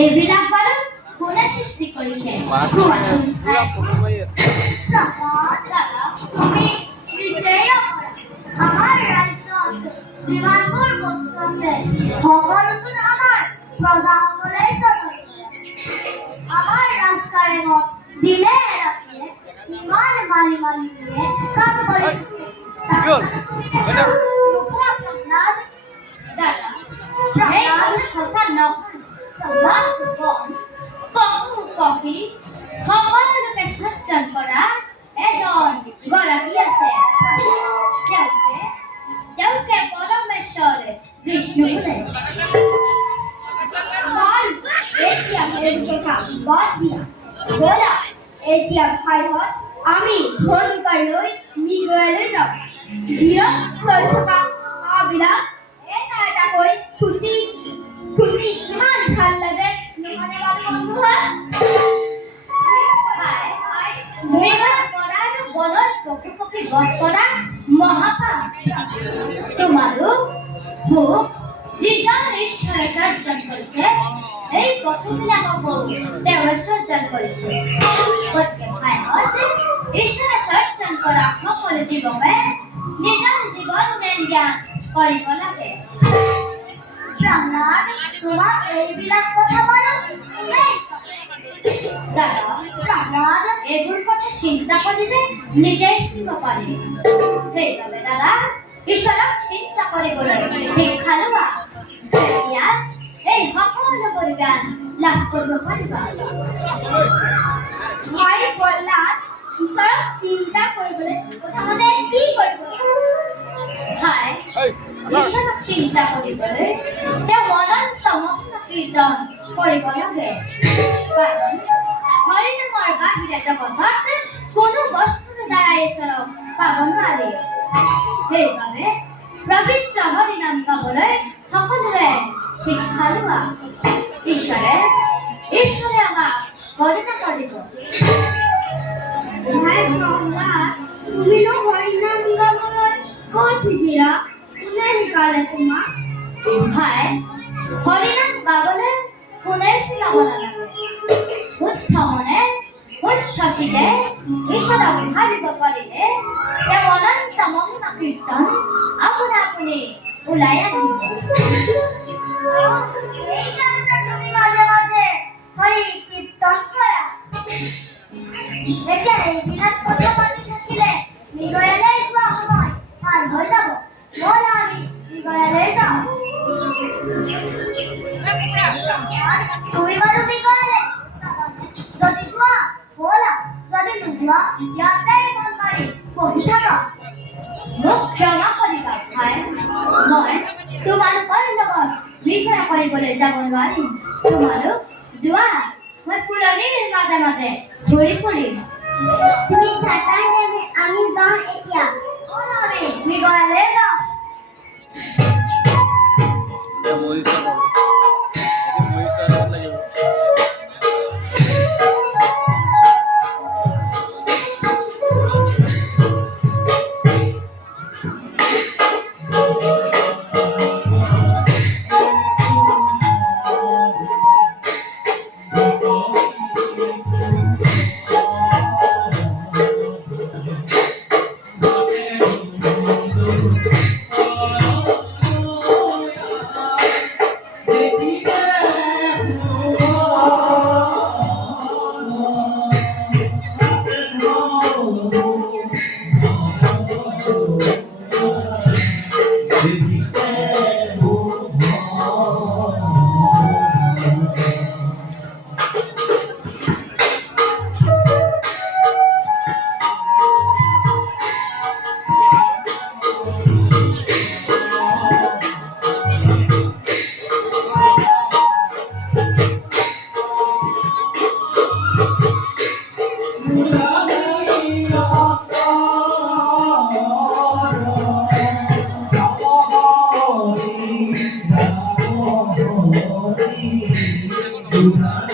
এইবিলাক বাৰু কোনে সৃষ্টি কৰিছে? তুমি নিচেই আমাৰ ৰাজ্যত যিমানবোৰ বস্তু আছে সকলোচোন আমাৰ প্ৰজাসকলে চলাই আমাৰ ৰাজকাৰেঙত দিনে ৰাতিয়ে ইমান মালি মালিনীয়ে কাম কৰি সকলোকে সজ্জন কৰা এজন গৰাকী আছে। তেওঁকে পৰমেশ্বৰ বিষ্ণু বোলে। এতিয়া বাদ দিয়া ব'লা এতিয়া ঠাইত আমি ধনুকালৈ মৃগয়ালৈ যাওঁ। ভিৰত চলি থকা হাঁহবিলাক এটা এটাকৈ খুচি খুচি ইমান ভাল লাগে নহয়নে বাৰু বন্ধুহঁত? মৃগৰ পৰা আৰু বলত পশু পক্ষী বধ কৰা মহাপাপ। তোমালোক মোক যিজন ঈশ্বৰে সৰ্জন কৰিছে এই পশুবিলাককো তেওঁৱে সৰ্জন কৰিছে। গতিকে ভাইহঁত ঈশ্বৰে সৰ্জন কৰা সকলো জীৱকে নিজৰ জীৱন জ্ঞান কৰিব লাগে। তোমাক এইবিলাক কথা বাৰু এইবোৰ কথা চিন্তা কৰিলে নিজেই শিকিব পাৰি। সেইবাবে দাদা ঈশ্বৰক চিন্তা কৰিবলৈ শিক্ষা লোৱা। তেতিয়া এই সকলোবোৰ জ্ঞান লাভ কৰিব পাৰিবা। ভাই প্ৰহ্লাদ ঈশ্বৰক চিন্তা কৰিবলৈ প্ৰথমতে কি কৰিব? ঈশ্বৰক চিন্তা কৰিবলৈ তেওঁ অনন্ত মহিমা কীৰ্তন কৰিব লাগে। কাৰণ হৰিনামৰ বাহিৰে জগতত কোনো বস্তুৰ দ্বাৰা ঈশ্বৰক পাব নোৱাৰি। সেইবাবে পবিত্ৰ হৰিনাম গাবলৈ সকলোৰে শিক্ষা লোৱা। ঈশ্বৰে আমাক করুণা কৰিব। ভাই প্রহ্লাদ, তুমিনো হরিনাম গাবলৈ ক'ত শিকিলা? কোনে শিকালে তোমাক? ভাই, হরিনাম গাবলৈ কোনে শিকাব নালাগে। শুদ্ধ মনে শুদ্ধ চিতে ঈশ্বৰক ভাবিব পাৰিলে তেওঁ অনন্ত মহিমা কীৰ্তন আপোনা আপুনি ওলাই আহিব। এইকাৰণে তুমি মাজে মাজে হৰি কীৰ্তন কৰা। এতিয়া এইবিলাক কথা পাতি থাকিলে মৃগয়ালৈ যোৱা সময় পাৰ হৈ যাব। ব'লা আমি মৃগয়ালৈ যাওঁ। তুমি বাৰু মৃগয়ালৈ যদি যোৱা ব'লা, যদি নোযোৱা ইয়াতেই মন মাৰি বহি থাকা। মোক ক্ষমা কৰিবা ভাই, মই তোমালোকৰ লগত বিচৰা কৰিবলৈ যাব নোৱাৰিম। তোমালোক যোৱা, মই ফুলনিৰ মাজে মাজে ঘূৰি ফুৰিম। তুমি থাকাৰ নেমে আমি যাওঁ এতিয়া। আমি মৃগয়ালৈ যাওঁ। Thank you.